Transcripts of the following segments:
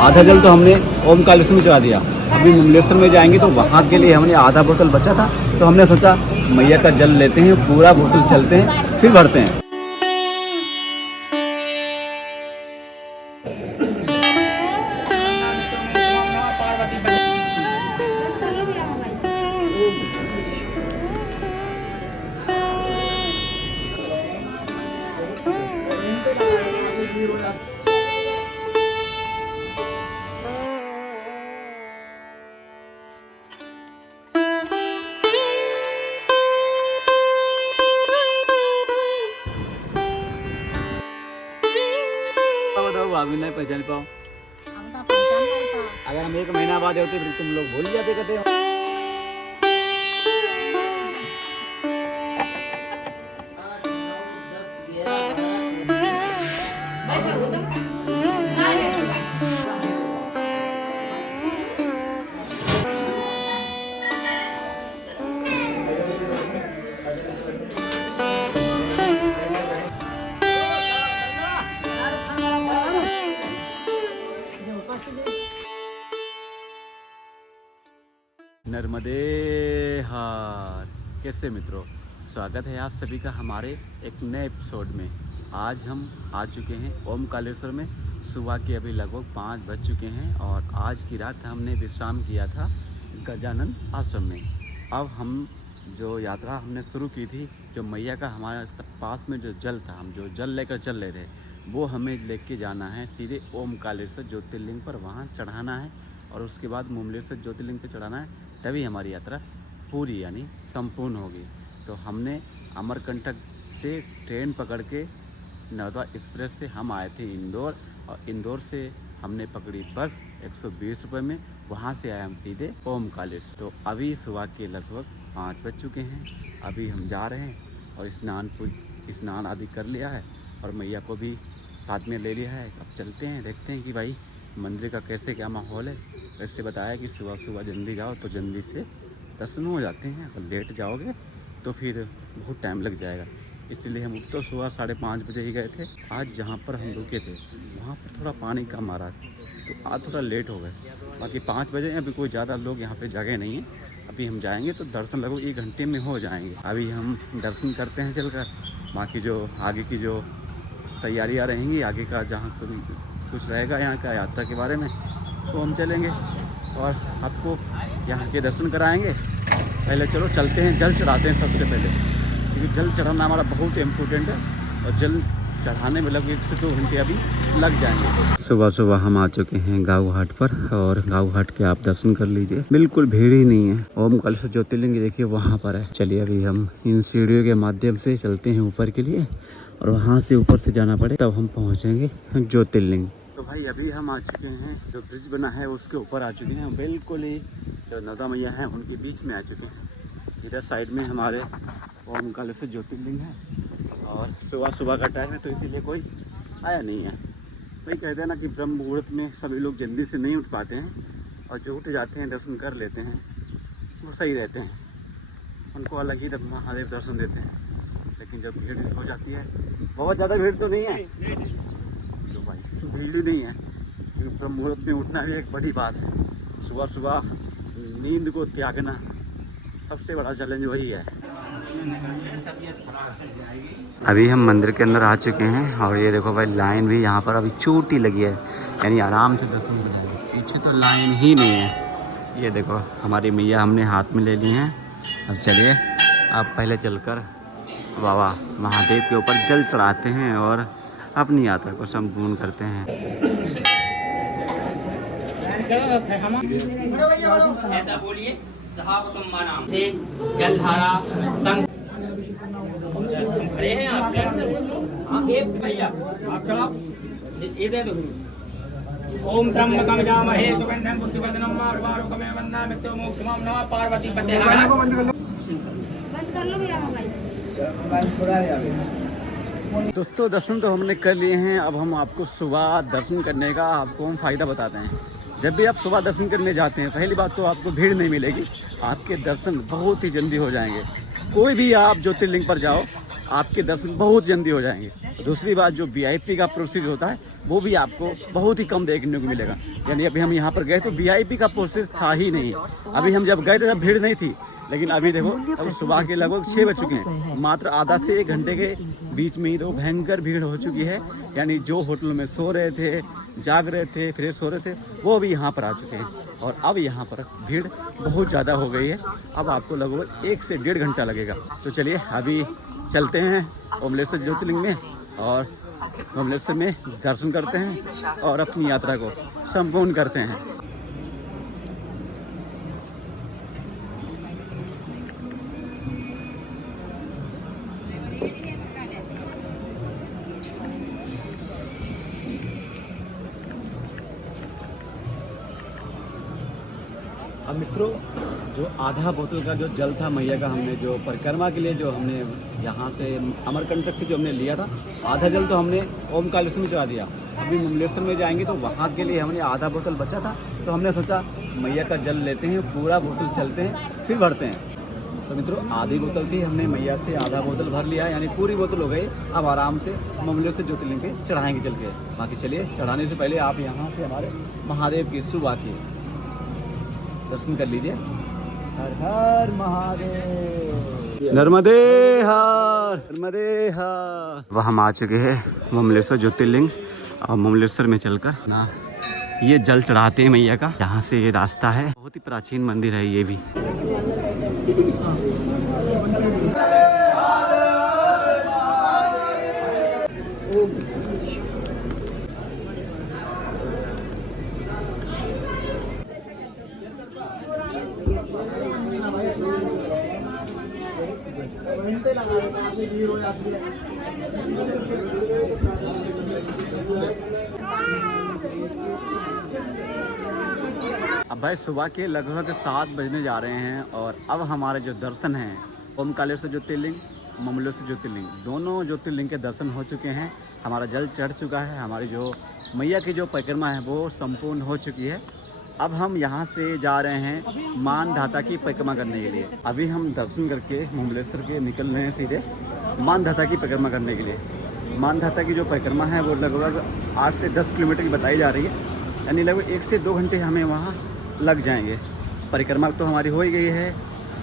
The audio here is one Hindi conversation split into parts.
आधा जल तो हमने ओमकालेश्वर में चढ़ा दिया। अभी मुमलेश्वर में जाएंगे तो वहाँ के लिए हमने आधा बोतल बचा था, तो हमने सोचा मैया का जल लेते हैं, पूरा बोतल चलते हैं फिर भरते हैं। अभी नहीं पहचान पाओ। अगर हम 1 महीना बाद होते फिर तुम लोग भूल जाते कहते। नर्मदे हार। कैसे मित्रों, स्वागत है आप सभी का हमारे एक नए एपिसोड में। आज हम आ चुके हैं ओमकालेश्वर में। सुबह के अभी लगभग 5 बज चुके हैं और आज की रात हमने विश्राम किया था गजानन आश्रम में। अब हम जो यात्रा हमने शुरू की थी, जो मैया का हमारे पास में जो जल था, हम जो जल लेकर चल रहे थे, वो हमें लेके जाना है सीधे ओमकालेश्वर ज्योतिर्लिंग पर, वहाँ चढ़ाना है और उसके बाद मुमलेश्वर ज्योतिर्लिंग पे चढ़ाना है, तभी हमारी यात्रा पूरी यानी संपूर्ण होगी। तो हमने अमरकंटक से ट्रेन पकड़ के नर्मदा एक्सप्रेस से हम आए थे इंदौर, और इंदौर से हमने पकड़ी बस 120 रुपये में। वहाँ से आए हम सीधे ओमकालेश्वर। तो अभी सुबह के लगभग 5 बज चुके हैं। अभी हम जा रहे हैं और स्नान आदि कर लिया है और मैया को भी साथ में ले लिया है। अब चलते हैं, देखते हैं कि भाई मंदिर का कैसे क्या माहौल है। वैसे बताया कि सुबह सुबह जल्दी जाओ तो जल्दी से दर्शन हो जाते हैं, अगर लेट जाओगे तो फिर बहुत टाइम लग जाएगा। इसलिए हम तो सुबह 5:30 बजे ही गए थे। आज जहाँ पर हम रुके थे वहाँ पर थोड़ा पानी कम आ रहा था, तो आज थोड़ा लेट हो गए। बाकी 5 बजे अभी कोई ज़्यादा लोग यहाँ पे जगह नहीं है। अभी हम जाएंगे तो दर्शन लगभग 1 घंटे में हो जाएंगे। अभी हम दर्शन करते हैं चलकर, बाकी जो आगे की जो तैयारियाँ रहेंगी, आगे का जहाँ कुछ रहेगा यहाँ का यात्रा के बारे में, तो हम चलेंगे और आपको यहाँ के दर्शन कराएंगे। पहले चलो चलते हैं, जल चढ़ाते हैं सबसे पहले, क्योंकि जल चढ़ाना हमारा बहुत इम्पोर्टेंट है और जल चढ़ाने में लगभग 1 से 2 घंटे अभी लग जाएंगे। सुबह सुबह हम आ चुके हैं गाँव घाट पर, और गाँव घाट के आप दर्शन कर लीजिए, बिल्कुल भीड़ ही नहीं है। ओमकालेश्वर ज्योतिर्लिंग देखिए वहाँ पर है। चलिए अभी हम इन सीढ़ियों के माध्यम से चलते हैं ऊपर के लिए, और वहाँ से ऊपर से जाना पड़े तब हम पहुँचेंगे ज्योतिर्लिंग। तो भाई अभी हम आ चुके हैं, जो ब्रिज बना है उसके ऊपर आ चुके हैं। बिल्कुल ही जो नर्मदा मैया हैं उनके बीच में आ चुके हैं। इधर साइड में हमारे ओमकालेश्वर ज्योतिर्लिंग है, और सुबह सुबह का टाइम है तो इसीलिए कोई आया नहीं है। वही कहते हैं ना कि ब्रह्म मुहूर्त में सभी लोग जल्दी से नहीं उठ पाते हैं, और जो उठ जाते हैं दर्शन कर लेते हैं वो सही रहते हैं, उनको अलग ही महादेव दर्शन देते हैं। लेकिन जब भीड़ हो जाती है, बहुत ज़्यादा भीड़ तो नहीं है भाई, तो भीड़ ही नहीं है, क्योंकि ब्रह्म मुहूर्त में उठना भी एक बड़ी बात है। सुबह सुबह नींद को त्यागना सबसे बड़ा चैलेंज वही है। अभी हम मंदिर के अंदर आ चुके हैं, और ये देखो भाई लाइन भी यहाँ पर अभी छोटी लगी है, यानी आराम से दर्शन हो जाएगा। पीछे तो लाइन ही नहीं है। ये देखो हमारी मैया हमने हाथ में ले ली हैं। अब चलिए आप पहले चलकर बाबा महादेव के ऊपर जल चढ़ाते हैं और अपनी यात्रा को संपूर्ण करते हैं। ऐसा बोलिए साहब नाम से जलधारा संग खड़े हैं आप भैया आप चढ़ाओ। ये दे दो। ओम त्र्यंबकम जामहे सुगंधं पुष्टिवर्धनम् उर्वारुकमेव वन्दामि मृत्युं मोक्षमां नमः पार्वती पते। दोस्तों दर्शन तो हमने कर लिए हैं। अब हम आपको सुबह दर्शन करने का आपको हम फ़ायदा बताते हैं। जब भी आप सुबह दर्शन करने जाते हैं, पहली बात तो आपको भीड़ नहीं मिलेगी, आपके दर्शन बहुत ही जल्दी हो जाएंगे। कोई भी आप ज्योतिर्लिंग पर जाओ, आपके दर्शन बहुत जल्दी हो जाएंगे। दूसरी बात, जो VIP का प्रोसीजर होता है वो भी आपको बहुत ही कम देखने को मिलेगा। यानी अभी हम यहाँ पर गए तो VIP का प्रोसेस था ही नहीं। अभी हम जब गए थे तब भीड़ नहीं थी, लेकिन अभी देखो अब सुबह के लगभग 6 बज चुके हैं। मात्र आधा से 1 घंटे के बीच में ही तो भयंकर भीड़ हो चुकी है। यानी जो होटल में सो रहे थे, जाग रहे थे, फ्रेश हो रहे थे, वो भी यहाँ पर आ चुके हैं। और अब यहाँ पर भीड़ बहुत ज़्यादा हो गई है। अब आपको लगभग 1 से 1.5 घंटा लगेगा। तो चलिए अभी चलते हैं ओमलेश्वर ज्योतिर्लिंग में और ओमलेश्वर में दर्शन करते हैं और अपनी यात्रा को संपूर्ण करते हैं। अब मित्रों, जो आधा बोतल का जो जल था मैया का, हमने जो परिक्रमा के लिए जो हमने यहाँ से अमरकंटक से जो हमने लिया था, आधा जल तो हमने ओमकालेश्वर में चढ़ा दिया। अभी मुमलेश्वर में जाएंगे तो वहाँ के लिए हमने आधा बोतल बचा था, तो हमने सोचा मैया का जल लेते हैं, पूरा बोतल चलते हैं फिर भरते हैं। तो मित्रों, आधी बोतल थी, हमने मैया से आधा बोतल भर लिया, यानी पूरी बोतल हो गई। अब आराम से मुमलेश्वर ज्योतिर्लिंग पे चढ़ाएंगे चल के। बाकी चलिए, चढ़ाने से पहले आप यहाँ से हमारे महादेव की सुबह की दर्शन कर लीजिए। हर हर महादेव, नर्मदे हर, नर्मदे हर। वह हम आ चुके हैं मुमलेश्वर ज्योतिर्लिंग और मुमलेश्वर में चलकर ना ये जल चढ़ाते हैं मैया का। यहाँ से ये रास्ता है, बहुत ही प्राचीन मंदिर है ये भी। अब भाई सुबह के लगभग 7 बजने जा रहे हैं और अब हमारे जो दर्शन हैं ओमकालेश्वर ज्योतिर्लिंग, मुमलेश्वर ज्योतिर्लिंग, दोनों ज्योतिर्लिंग के दर्शन हो चुके हैं। हमारा जल चढ़ चुका है, हमारी जो मैया की जो परिक्रमा है वो संपूर्ण हो चुकी है। अब हम यहाँ से जा रहे हैं मानधाता की परिक्रमा करने के लिए। अभी हम दर्शन करके मुमलेश्वर के निकल रहे हैं सीधे मानधाता की परिक्रमा करने के लिए। मानधाता की जो परिक्रमा है वो लगभग 8 से 10 किलोमीटर की बताई जा रही है, यानी लगभग 1 से 2 घंटे हमें वहाँ लग जाएंगे। परिक्रमा तो हमारी हो ही गई है,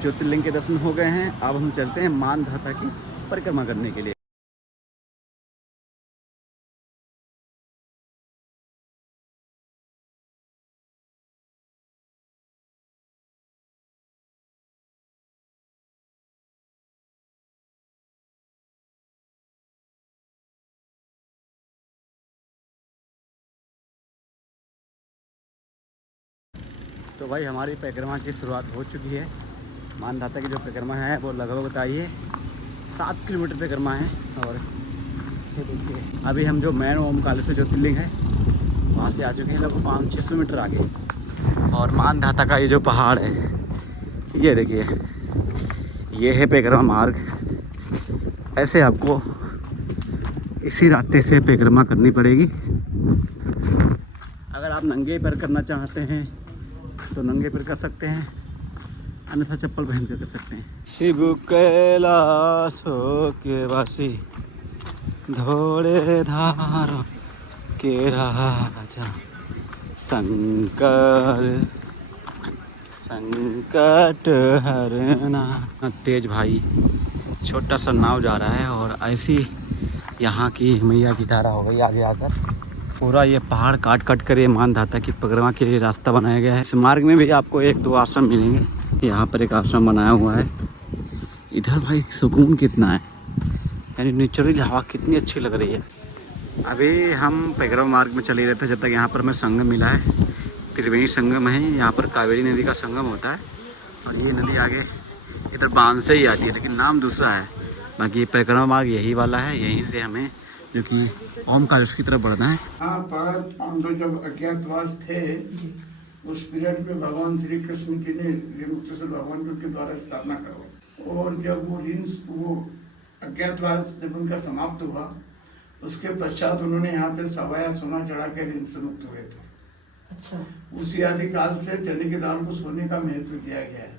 ज्योतिर्लिंग के दर्शन हो गए हैं। अब हम चलते हैं मानधाता की परिक्रमा करने के लिए। तो भाई हमारी परिक्रमा की शुरुआत हो चुकी है। मानधाता की जो परिक्रमा है वो लगभग बताइए 7 किलोमीटर परिक्रमा है। और ये देखिए अभी हम जो मेन ओमकालेश्वर ज्योतिर्लिंग है वहाँ से आ चुके हैं लगभग 500-600 मीटर आगे। और मानधाता का ये जो पहाड़ है, ये देखिए, ये है परिक्रमा मार्ग। ऐसे आपको इसी रास्ते से परिक्रमा करनी पड़ेगी। अगर आप नंगे पैर करना चाहते हैं तो नंगे पैर कर सकते हैं, अन्यथा चप्पल पहन कर सकते हैं। शिव कैलाश के वासी धोड़े धार के राजा शंकर संकट हरना। तेज भाई छोटा सा नाव जा रहा है और ऐसी यहाँ की मैया की धारा हो गई आगे आकर। पूरा ये पहाड़ काट काट कर ये मानधाता की परिक्रमा के लिए रास्ता बनाया गया है। इस मार्ग में भी आपको 1-2 आश्रम मिलेंगे। यहाँ पर एक आश्रम बनाया हुआ है। इधर भाई सुकून कितना है, यानी नेचुरल हवा कितनी अच्छी लग रही है। अभी हम परिक्रमा मार्ग में चले रहते हैं जब तक यहाँ पर हमें संगम मिला है। त्रिवेणी संगम है, यहाँ पर कावेरी नदी का संगम होता है और ये नदी आगे इधर बांध से ही आती है, लेकिन नाम दूसरा है। बाकी परिक्रमा मार्ग यही वाला है, यहीं से हमें जो कि ओमकालेश्वर की तरफ बढ़ना है। हाँ, पर हम तो जब अज्ञातवास थे उस पीरियड में भगवान श्री कृष्ण जी ने मुक्तेश्वर भगवान जी के द्वारा स्थापना करवाई। और जब वो अज्ञातवास जब उनका समाप्त हुआ उसके पश्चात उन्होंने यहाँ पे सवाया सोना चढ़ा के ऋण से मुक्त हुए थे। अच्छा, उसी आदिकाल से चने की दाल को सोने का महत्व दिया गया है।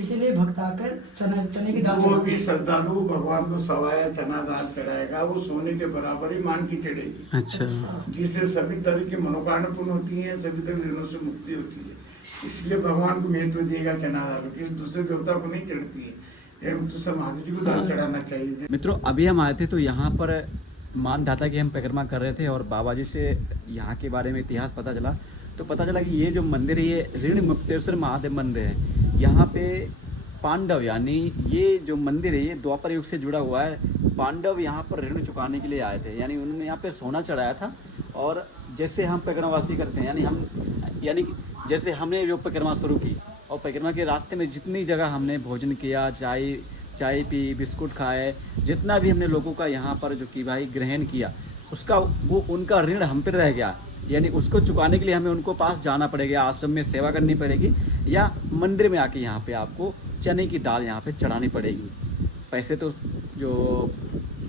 इसीलिए भक्त आकर चने की दाल वो चढ़ाते भी हैं। श्रद्धालु भगवान को सवाया चना दाल चढ़ाएगा, वो सोने के बराबर ही मान की चढ़ेगी, अच्छा जिससे सभी तरह की मनोकामना पूर्ण होती है, सभी तरह ऋणों से मुक्ति होती है। इसलिए भगवान को महत्व दिएगा चना दाल की, दूसरे देवता को नहीं चढ़ती है, तो सब महादेव जी को दाल चढ़ाना चाहिए। मित्रों, अभी हम आए थे तो यहाँ पर मानधाता की हम परिक्रमा कर रहे थे और बाबा जी से यहाँ के बारे में इतिहास पता चला। तो पता चला कि ये जो मंदिर है ये ऋण मुक्तेश्वर महादेव मंदिर है। यहाँ पे पांडव, यानी ये जो मंदिर है ये द्वापर युग से जुड़ा हुआ है। पांडव यहाँ पर ऋण चुकाने के लिए आए थे, यानी उन्होंने यहाँ पे सोना चढ़ाया था। और जैसे हम परिक्रमावासी करते हैं, यानी जैसे हमने जो परिक्रमा शुरू की और परिक्रमा के रास्ते में जितनी जगह हमने भोजन किया, चाय पी, बिस्कुट खाए, जितना भी हमने लोगों का यहाँ पर जो कि भाई ग्रहण किया, उसका वो उनका ऋण हम पर रह गया। यानी उसको चुकाने के लिए हमें उनको पास जाना पड़ेगा, आश्रम में सेवा करनी पड़ेगी या मंदिर में आके यहाँ पे आपको चने की दाल यहाँ पे चढ़ानी पड़ेगी। पैसे तो जो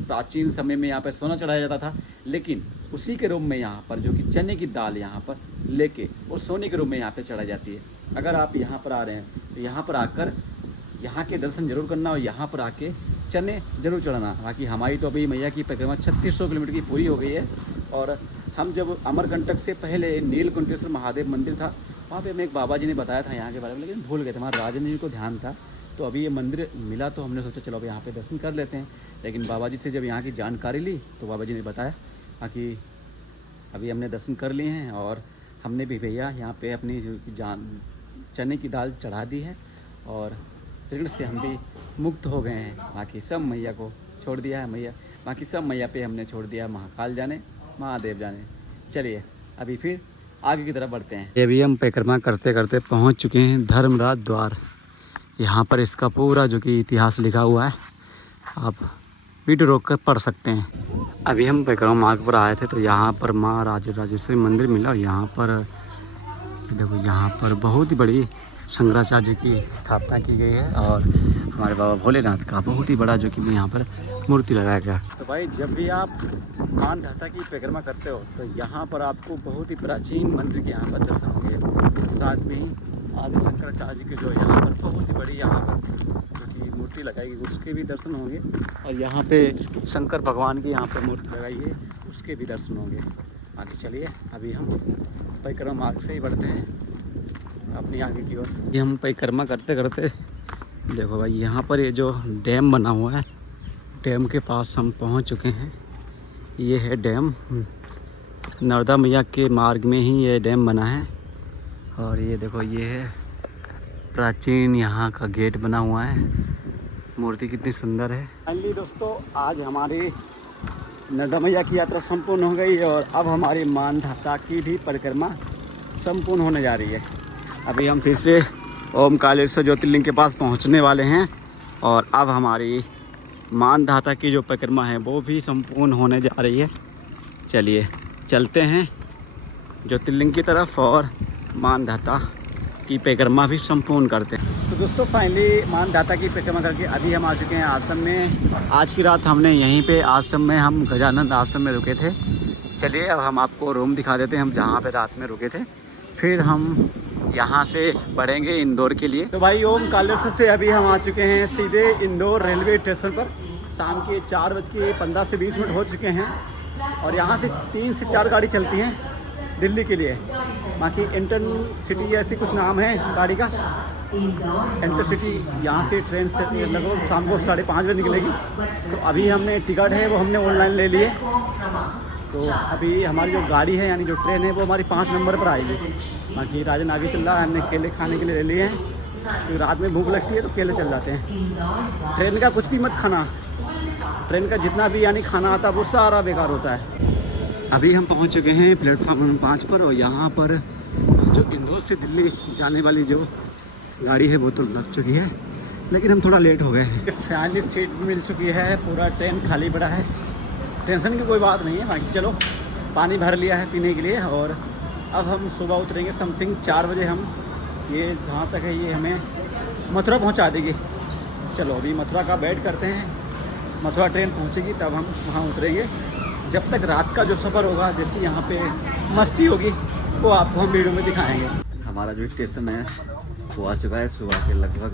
प्राचीन समय में यहाँ पे सोना चढ़ाया जाता था, लेकिन उसी के रूप में यहाँ पर जो कि चने की दाल यहाँ पर लेके और सोने के रूप में यहाँ पे चढ़ाई जाती है। अगर आप यहाँ पर आ रहे हैं तो यहाँ पर आकर यहाँ के दर्शन जरूर करना और यहाँ पर आके चने जरूर चढ़ाना। बाकी हमारी तो अभी मैया की परिक्रमा 3600 किलोमीटर की पूरी हो गई है। और हम जब अमरकंटक से पहले नीलकंठेश्वर महादेव मंदिर था, वहाँ पे हमें एक बाबा जी ने बताया था यहाँ के बारे में, लेकिन भूल गए थे, हमारा राजन जी को ध्यान था। तो अभी ये मंदिर मिला तो हमने सोचा चलो अब यहाँ पे दर्शन कर लेते हैं। लेकिन बाबा जी से जब यहाँ की जानकारी ली तो बाबा जी ने बताया बाकी अभी हमने दर्शन कर लिए हैं और हमने भी भैया यहाँ पे अपनी जो चने की दाल चढ़ा दी है और ऋण से हम भी मुक्त हो गए हैं। बाकी सब मैया को छोड़ दिया है, बाकी सब मैया पे हमने छोड़ दिया, महाकाल जाने महादेव जाने। चलिए अभी फिर आगे की तरफ बढ़ते हैं। अभी हम परिक्रमा करते करते पहुंच चुके हैं धर्मराज द्वार। यहाँ पर इसका पूरा जो कि इतिहास लिखा हुआ है, आप वीडियो रोक कर पढ़ सकते हैं। अभी हम परिक्रमा मार्ग पर आए थे तो यहाँ पर माँ राजेश्वरी मंदिर मिला और यहाँ पर देखो यहाँ पर बहुत ही बड़ी शंकराचार्य की स्थापना की गई है और हमारे बाबा भोलेनाथ का बहुत ही बड़ा जो कि यहाँ पर मूर्ति लगाया गया। तो भाई जब भी आप मानधाता की परिक्रमा करते हो तो यहाँ पर आपको बहुत ही प्राचीन मंदिर के यहाँ पर दर्शन होंगे। साथ में ही आदि शंकराचार्य के जो यहाँ पर बहुत ही बड़ी यहाँ पर जो कि मूर्ति लगाई गई उसके भी दर्शन होंगे और यहाँ पे शंकर भगवान की यहाँ पर मूर्ति लगाई है उसके भी दर्शन होंगे। बाकी चलिए अभी हम परिक्रमा मार्ग से ही बढ़ते हैं अपनी आगे की ओर। ये हम परिक्रमा करते करते देखो भाई यहाँ पर ये जो डैम बना हुआ है, डैम के पास हम पहुँच चुके हैं। ये है डैम, नर्मदा मैया के मार्ग में ही ये डैम बना है। और ये देखो ये है प्राचीन यहाँ का गेट बना हुआ है, मूर्ति कितनी सुंदर है। फाइनली दोस्तों आज हमारी नर्मदा मैया की यात्रा संपूर्ण हो गई और अब हमारी मानधाता की भी परिक्रमा संपूर्ण होने जा रही है। अभी हम फिर से ओमकालेश्वर ज्योतिर्लिंग के पास पहुंचने वाले हैं और अब हमारी मानधाता की जो परिक्रमा है वो भी संपूर्ण होने जा रही है। चलिए चलते हैं ज्योतिर्लिंग की तरफ और मानधाता की परिक्रमा भी संपूर्ण करते हैं। तो दोस्तों फाइनली मानधाता की परिक्रमा करके अभी हम आ चुके हैं आश्रम में। आज की रात हमने यहीं पे आश्रम में हम गजानंद आश्रम में रुके थे। चलिए अब हम आपको रूम दिखा देते हैं हम जहाँ पे रात में रुके थे, फिर हम यहाँ से बढ़ेंगे इंदौर के लिए। तो भाई ओमकालेश्वर से अभी हम आ चुके हैं सीधे इंदौर रेलवे स्टेशन पर। शाम के 4:15 से 20 मिनट हो चुके हैं और यहाँ से 3 से 4 गाड़ी चलती हैं दिल्ली के लिए। बाकी इंटरसिटी ऐसी कुछ नाम है गाड़ी का, इंटरसिटी यहाँ से ट्रेन से लगभग शाम को 5:30 बजे निकलेगी। तो अभी हमने टिकट है वो हमने ऑनलाइन ले लिए। तो अभी हमारी जो गाड़ी है यानी जो ट्रेन है वो हमारी 5 नंबर पर आएगी। बाकी राजन आगे चल रहा है, हमने केले खाने के लिए ले लिए हैं क्योंकि रात में भूख लगती है तो केले चल जाते हैं। ट्रेन का कुछ भी मत खाना, ट्रेन का जितना भी यानी खाना आता है वो सारा बेकार होता है। अभी हम पहुंच चुके हैं प्लेटफॉर्म 5 पर और यहाँ पर जो इंदौर से दिल्ली जाने वाली जो गाड़ी है वो तो लग चुकी है, लेकिन हम थोड़ा लेट हो गए हैं। फाइनली सीट मिल चुकी है, पूरा ट्रेन खाली पड़ा है, टेंशन की कोई बात नहीं है। बाकी चलो पानी भर लिया है पीने के लिए और अब हम सुबह उतरेंगे समथिंग 4 बजे। हम ये जहाँ तक है ये हमें मथुरा पहुँचा देगी। चलो अभी मथुरा का वेट करते हैं, मथुरा ट्रेन पहुँचेगी तब हम वहाँ उतरेंगे। जब तक रात का जो सफ़र होगा जैसे यहाँ पे मस्ती होगी वो आपको हम वीडियो में दिखाएंगे। हमारा जो स्टेशन है वो आ चुका है। सुबह के लगभग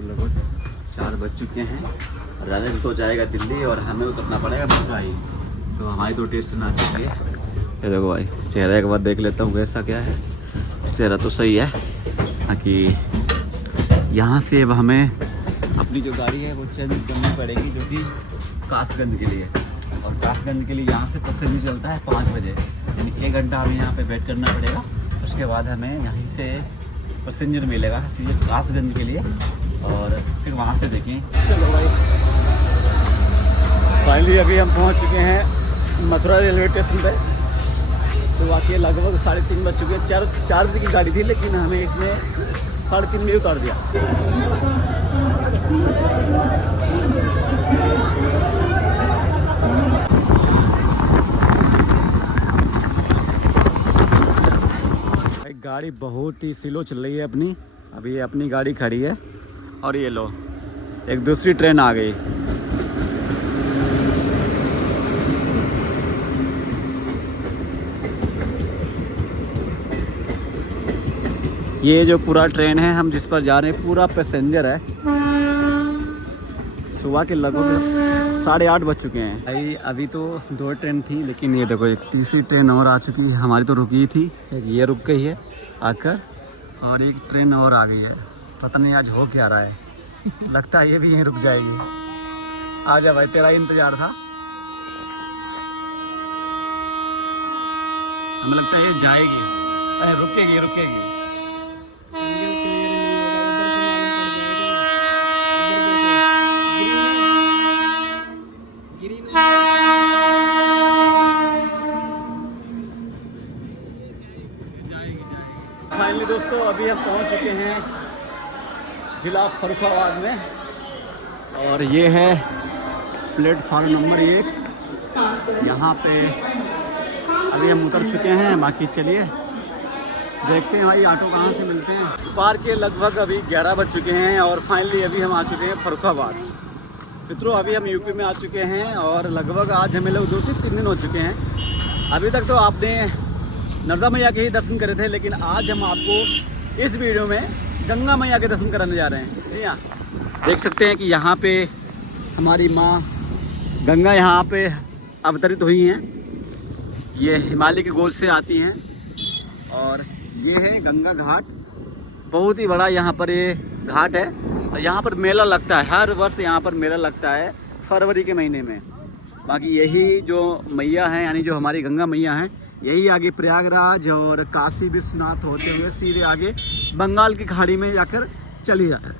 4 बज चुके हैं। राजन तो जाएगा दिल्ली और हमें उतरना पड़ेगा मुंबई। तो हमारी तो टेस्ट ना चुकी है। ये देखो भाई, चेहरे के बाद देख लेता हूँ कैसा क्या है। चेहरा तो सही है। बाकी यहाँ से अब हमें अपनी जो गाड़ी है वो चेंज करनी पड़ेगी, जो कि कासगंज के लिए। और कासगंज के लिए यहाँ से पैसेंजर चलता है 5 बजे, यानी 1 घंटा हमें यहाँ पे वेट करना पड़ेगा। उसके बाद हमें यहीं से पैसेंजर मिलेगा सीधे कासगंज के लिए, और फिर वहाँ से देखें। चलो भाई, फाइनली अभी हम पहुँच चुके हैं मथुरा रेलवे स्टेशन पे। तो वाकई लगभग 3:30 बज चुके हैं। 4 बजे की गाड़ी थी, लेकिन हमें इसने 3:30 में उतार दिया। गाड़ी बहुत ही स्लो चल रही है अपनी। अभी ये अपनी गाड़ी खड़ी है और ये लो एक दूसरी ट्रेन आ गई। ये जो पूरा ट्रेन है हम जिस पर जा रहे हैं, पूरा पैसेंजर है। सुबह के लगभग 8:30 बज चुके हैं भाई। अभी तो 2 ट्रेन थी, लेकिन ये देखो एक तीसरी ट्रेन और आ चुकी है। हमारी तो रुकी थी, एक ये रुक गई है आकर, और एक ट्रेन और आ गई है। पता नहीं आज हो क्या रहा है। लगता है ये भी यहीं रुक जाएगी। आ जा भाई, तेरा इंतजार था। हमें लगता है ये जाएगी। अरे रुकेगी रुकेगी। फाइनली दोस्तों, अभी हम पहुंच चुके हैं जिला फर्रुखाबाद में, और ये है प्लेटफार्म नंबर 1। यहाँ पे अभी हम उतर चुके हैं। बाकी चलिए देखते हैं भाई ऑटो कहाँ से मिलते हैं। दोपहर के लगभग अभी 11 बज चुके हैं और फाइनली अभी हम आ चुके हैं फर्रुखाबाद। मित्रों, अभी हम यूपी में आ चुके हैं और लगभग आज हमें लोग 2 से 3 दिन हो चुके हैं। अभी तक तो आपने नर्मदा मैया के ही दर्शन करे थे, लेकिन आज हम आपको इस वीडियो में गंगा मैया के दर्शन कराने जा रहे हैं। जी हाँ, देख सकते हैं कि यहाँ पे हमारी माँ गंगा यहाँ पे अवतरित हुई हैं। ये हिमालय के गोद से आती हैं, और ये है गंगा घाट। बहुत ही बड़ा यहाँ पर ये घाट है, और यहाँ पर मेला लगता है। हर वर्ष यहाँ पर मेला लगता है फरवरी के महीने में। बाकी यही जो मैया हैं, यानी जो हमारी गंगा मैया हैं, यही आगे प्रयागराज और काशी विश्वनाथ होते हुए सीधे आगे बंगाल की खाड़ी में जाकर चली जाती है।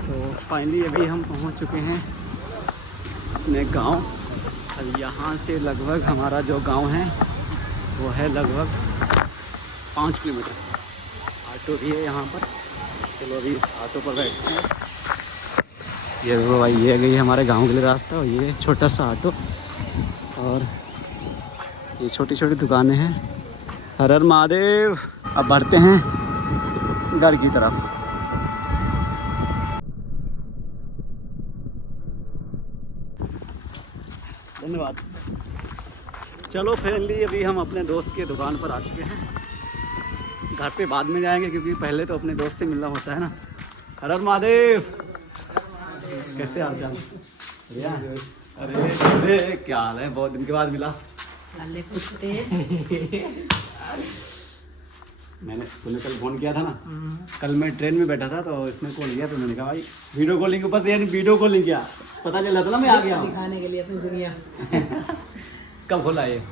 तो फाइनली अभी हम पहुंच चुके हैं अपने गांव। अब यहाँ से लगभग हमारा जो गांव है वो है लगभग 5 किलोमीटर। ऑटो भी है यहाँ पर। चलो अभी ऑटो पर बैठते हैं। ये देखो भाई, ये गई हमारे गांव के लिए रास्ता, और ये छोटा सा ऑटो, और ये छोटी छोटी दुकानें हैं। हर हर महादेव। अब बढ़ते हैं घर की तरफ। धन्यवाद। चलो फाइनली अभी हम अपने दोस्त के दुकान पर आ चुके हैं। घर पे बाद में जाएंगे, क्योंकि पहले तो अपने दोस्त से मिलना होता है ना। हर हर महादेव। कैसे हाल चाल? बढ़िया। अरे अरे क्या हाल है, बहुत दिन के बाद मिला। मैंने तूने कल फोन किया था ना, कल मैं ट्रेन में बैठा था तो इसने कॉल किया, तो मैंने कहा भाई वीडियो कॉलिंग के ऊपर, यानी वीडियो कॉलिंग किया, पता चला था ना मैं आ गया हूँ दिखाने के लिए अपनी दुनिया। कब खोला ये?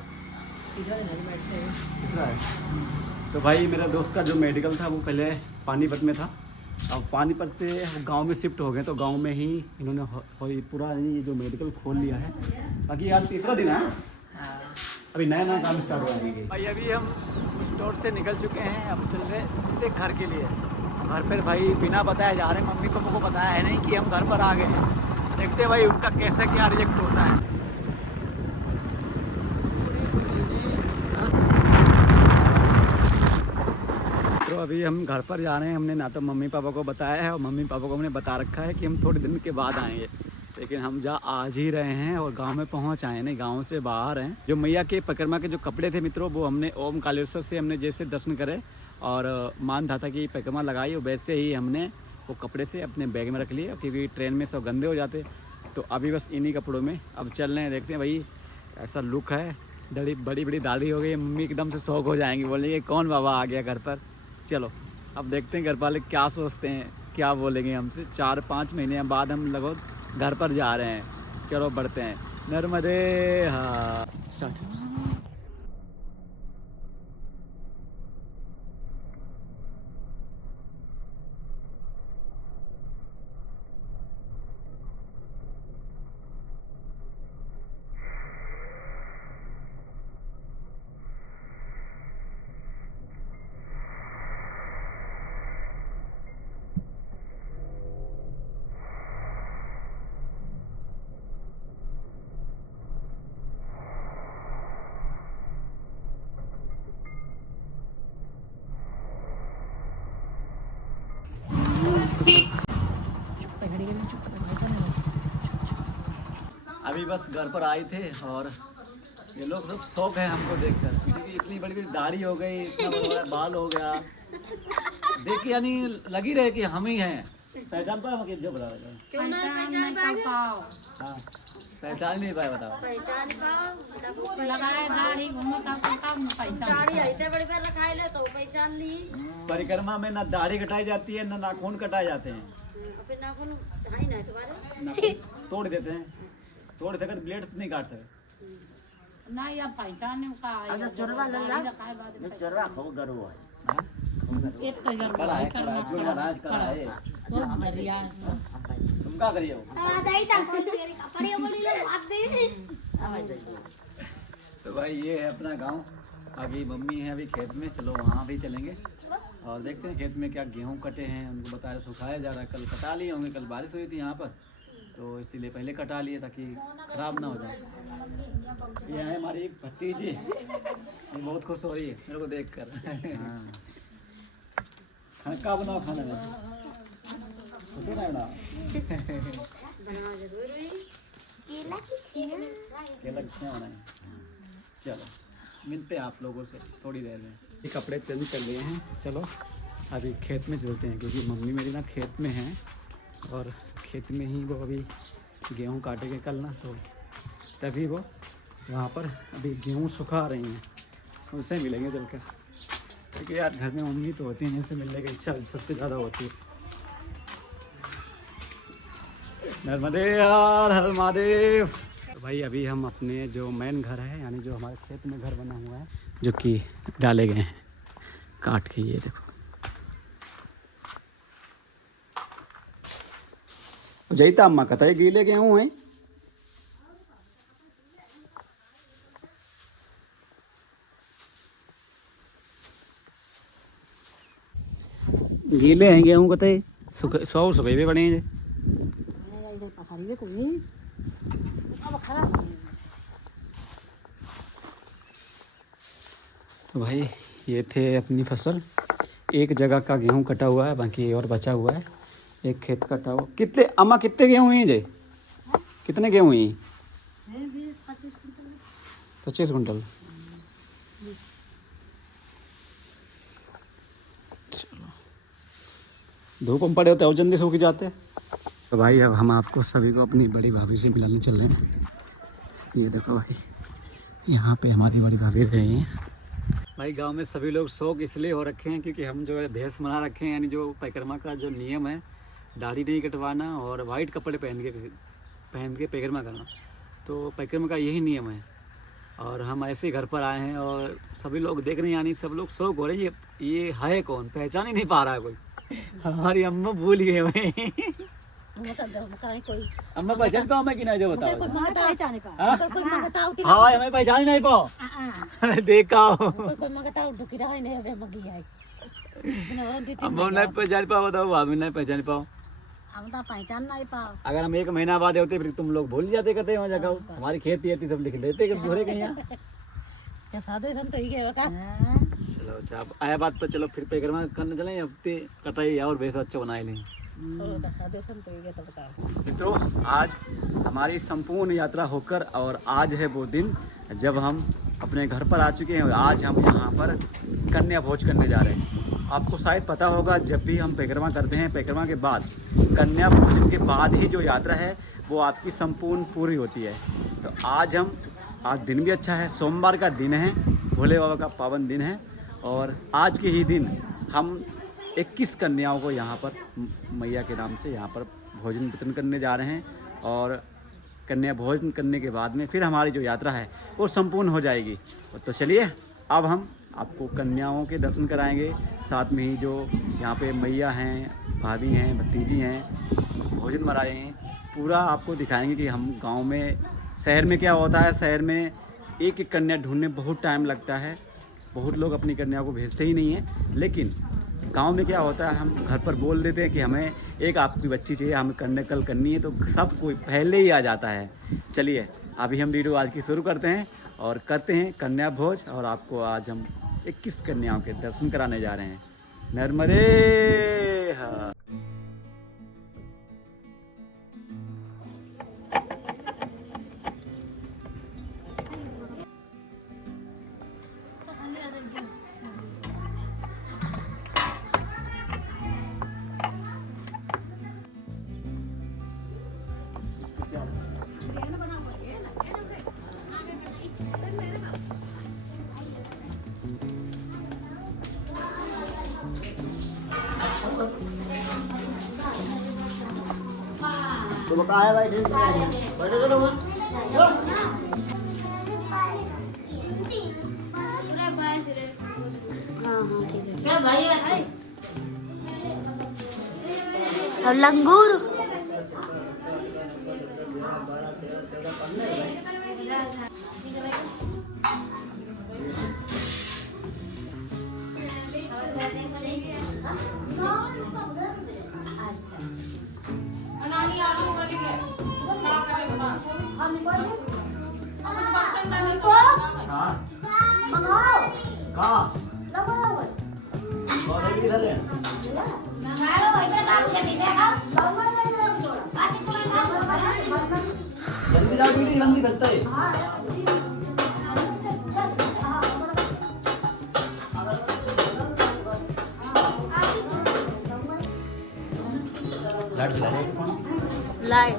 तो भाई मेरा दोस्त का जो मेडिकल था वो पहले पानीपत में था। अब पानीपत से गांव में शिफ्ट हो गए, तो गांव में ही इन्होंने पूरा ये जो मेडिकल खोल लिया है। बाकी आज 3रा दिन है, अभी नया नया काम स्टार्ट हो गया भाई। अभी हम स्टोर से निकल चुके हैं, अब चल रहे सीधे घर के लिए। घर पर भाई बिना बताए जा रहे हैं। मम्मी पापा को बताया है नहीं कि हम घर पर आ गए हैं। देखते हैं भाई उनका कैसे क्या रिएक्ट होता है। हम घर पर जा रहे हैं। हमने ना तो मम्मी पापा को बताया है और मम्मी पापा को हमने बता रखा है कि हम थोड़े दिन के बाद आएंगे, लेकिन हम आज ही रहे हैं और गांव में पहुंच आए, नहीं गांव से बाहर हैं। जो मैया के परिक्रमा के जो कपड़े थे मित्रों, वो हमने ओम कालेश्वर से हमने जैसे दर्शन करे और मान धाता की परिक्रमा लगाई, वैसे ही हमने वो कपड़े से अपने बैग में रख लिए, क्योंकि ट्रेन में सब गंदे हो जाते। तो अभी बस इन्हीं कपड़ों में अब चल रहे हैं। देखते हैं भाई, ऐसा लुक है, बड़ी बड़ी दाढ़ी हो गई। मम्मी एकदम से शौक हो जाएंगी, बोलेंगे कौन बाबा आ गया घर पर। चलो अब देखते हैं घर वाले क्या सोचते हैं, क्या बोलेंगे हमसे। 4-5 महीने बाद हम लगभग घर पर जा रहे हैं। चलो बढ़ते हैं। नर्मदे हाँ स्टार्ट। अभी बस घर पर आए थे और ये लोग सब शौक है हमको देखकर, क्योंकि इतनी बड़ी बड़ी दाढ़ी हो गई, इतना बड़ा बाल हो गया, देख के यानी लगी रहे कि हम ही हैं। पहचान पाए हम जो बता रहे क्यों ना पहचान पाओ? हाँ, पहचान नहीं पाए, बताओ। पहचान पाओ लगाए दाढ़ी घूमता पहचान साड़ी ऐसे बड़े बड़े रखाए ले तो पहचान ली। परिक्रमा में ना दाढ़ी कटाई जाती है ना नाखून कटाए जाते हैं, फिर नाखून है ना तुम्हारे तोड़ देते हैं, तोड़ सकते ब्लेड से नहीं काट सकते। ना या पहचान का अच्छा चोरवा लल्ला चरवा खो गरो है एक तो यार करा है, करा है, जो महाराज करा है। बहुत बढ़िया तुम क्या करिए हो? तो भाई ये है अपना गांव। अभी मम्मी है अभी खेत में, चलो वहाँ भी चलेंगे और देखते हैं खेत में क्या गेहूं कटे हैं। उनको बताया सुखाया जा रहा है, कल कटा लिए होंगे, कल बारिश हुई थी यहाँ पर तो इसीलिए पहले कटा लिए ताकि ख़राब ना हो जाए। ये है हमारी एक भतीजी, ये बहुत खुश हो रही है मेरे को देख कर। हाँ क्या बनाओ खाने में? कुछ नहीं बनाओ, केला कितने बनाए। चलो मिलते हैं आप लोगों से थोड़ी देर में। ये कपड़े चेंज कर लिए हैं, चलो अभी खेत में चलते हैं, क्योंकि मम्मी मेरी ना खेत में हैं और खेत में ही वो अभी गेहूं काटेंगे कल ना, तो तभी वो वहाँ पर अभी गेहूं सुखा रही हैं, उनसे मिलेंगे चलकर। क्योंकि यार घर में मम्मी तो होती है, जिनसे मिलने की इच्छा सबसे ज़्यादा होती है। नर्मदे यार हर महादेव। तो भाई अभी हम अपने जो मेन घर है, यानी जो हमारे खेत में घर बना हुआ है, जो कि डाले गए हैं काट के, ये देखो जयता अम्मा कहता है गीले गेहूँ हैं। गीले हैं गेहूँ कहते, सौ सुबह भी बने हैं। तो भाई ये थे अपनी फसल, एक जगह का गेहूँ कटा हुआ है, बाकी और बचा हुआ है। एक खेत कटा हुआ। कितने अम्मा कितने गेहूँ हुई जे? कितने गेहूँ हुई? 25 कुंटल। चलो धूप में पड़े होते और जल्दी सूख जाते। तो भाई अब हम आपको सभी को अपनी बड़ी भाभी से मिलाने चल रहे हैं। ये देखो भाई, यहाँ पे हमारी बड़ी भाभी रही हैं। भाई गांव में सभी लोग शौक इसलिए हो रखे हैं क्योंकि हम जो है भेष बना रखे हैं, यानी जो परिक्रमा का जो नियम है, दाढ़ी नहीं कटवाना और वाइट कपड़े पहन के परिक्रमा करना। तो परिक्रमा का यही नियम है और हम ऐसे घर पर आए हैं और सभी लोग देख रहे हैं, यानी सब लोग शौक हो रहे हैं ये है कौन, पहचान ही नहीं पा रहा है कोई। हमारी अम्मा भूल गए भाई। अम्मा पहचान पाओ मैं कि नहीं, जो बताओ। हाँ हमें पहचान ही नहीं पाओ। देखा अम्मा नहीं पहचान पाओ, बताओ भाभी नहीं पहचान पाओ। पहचान नहीं पाओ। अगर हम 1 महीना बाद होते फिर तुम लोग भूल जाते, कहते वहाँ जगह हमारी खेती थी सब लिख लेते कि भूरे कहीं। चलो अच्छा, अब आया बात पर चलो फिर परिक्रमा करने चलें। अब ते कतई और बेहद अच्छा बनाए लें। मित्रों, आज हमारी संपूर्ण यात्रा होकर और आज है वो दिन जब हम अपने घर पर आ चुके हैं। आज हम यहाँ पर कन्या भोज करने जा रहे हैं। आपको शायद पता होगा, जब भी हम परिक्रमा करते हैं, परिक्रमा के बाद कन्या भोजन के बाद ही जो यात्रा है वो आपकी संपूर्ण पूरी होती है। तो आज दिन भी अच्छा है, सोमवार का दिन है, भोले बाबा का पावन दिन है। और आज के ही दिन हम 21 कन्याओं को यहाँ पर मैया के नाम से यहाँ पर भोजन वितरण करने जा रहे हैं। और कन्या भोजन करने के बाद में फिर हमारी जो यात्रा है वो संपूर्ण हो जाएगी। तो चलिए अब हम आपको कन्याओं के दर्शन कराएंगे, साथ में ही जो यहाँ पे मैया हैं, भाभी हैं, भतीजी हैं, भोजन बनाए हैं, पूरा आपको दिखाएंगे कि हम गांव में, शहर में क्या होता है। शहर में एक एक कन्या ढूंढने बहुत टाइम लगता है, बहुत लोग अपनी कन्या को भेजते ही नहीं हैं। लेकिन गांव में क्या होता है, हम घर पर बोल देते हैं कि हमें एक आपकी बच्ची चाहिए, हमें कल करनी है, तो सब कोई पहले ही आ जाता है। चलिए अभी हम वीडियो आज की शुरू करते हैं और करते हैं कन्या भोज। और आपको आज हम 21 कन्याओं के दर्शन कराने जा रहे हैं। नर्मदे हर। तो बताया भाई बैठे चलो क्या भाई है और लंगूर जल्दी बनता है। लाइट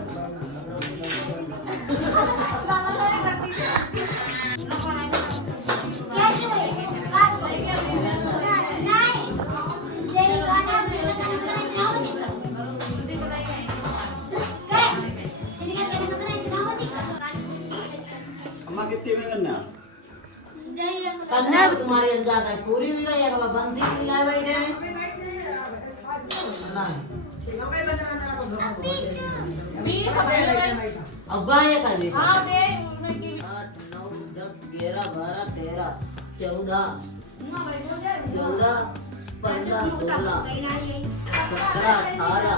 अम्मा कितने में करना है? कन्या भी तुम्हारी ज्यादा है, पूरी भी गई है, बंदी मिला बैठे हैं। अब ये कर ली 8 9 10 11 12 13 14 15 16 17 18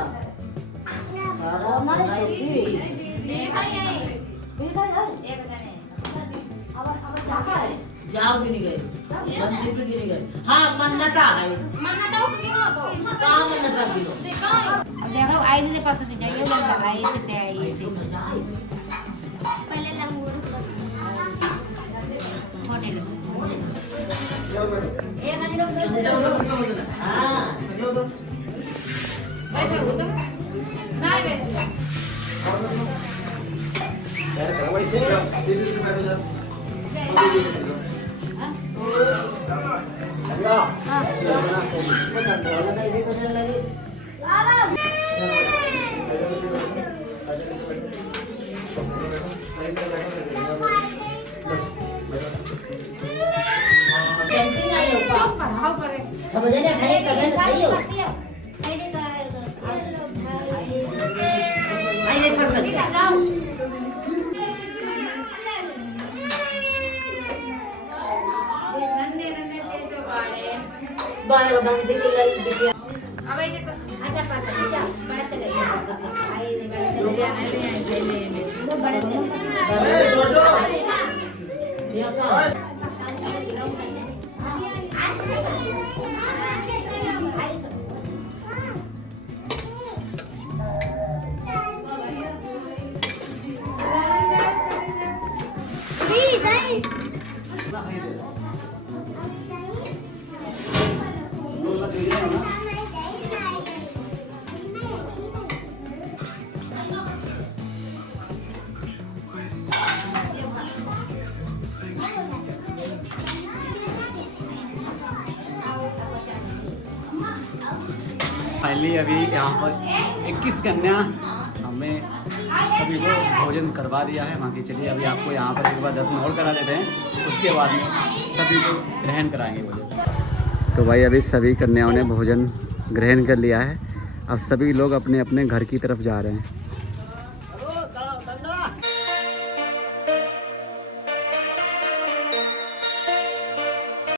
जाओ भी नहीं गए, बंदी भी नहीं गए। हाँ मन्नता है, मन्नता गिनो तो कहाँ मन्नता गिनो देखो आई से पास से जाइए बंदा आई से पहले लंगूर होटल एक आदमी लोग हाँ वैसे हो तो नहीं वैसे समझे ना खाइए कभी खाइए आइए पर जाओ बाहर बंद के लिए दिया अब ये अच्छा पास जा बड़ा चले आई से बड़ा चले नहीं नहीं वो बड़ा चले ये फाइनली अभी यहाँ पर 21 कन्या हमें सभी को भोजन करवा दिया है। बाकी चलिए अभी आपको यहाँ पर एक बार दर्शन और करा देते हैं, उसके बाद में सभी को ग्रहण कराएंगे भोजन। तो भाई अभी सभी कन्याओं ने भोजन ग्रहण कर लिया है। अब सभी लोग अपने अपने घर की तरफ जा रहे हैं।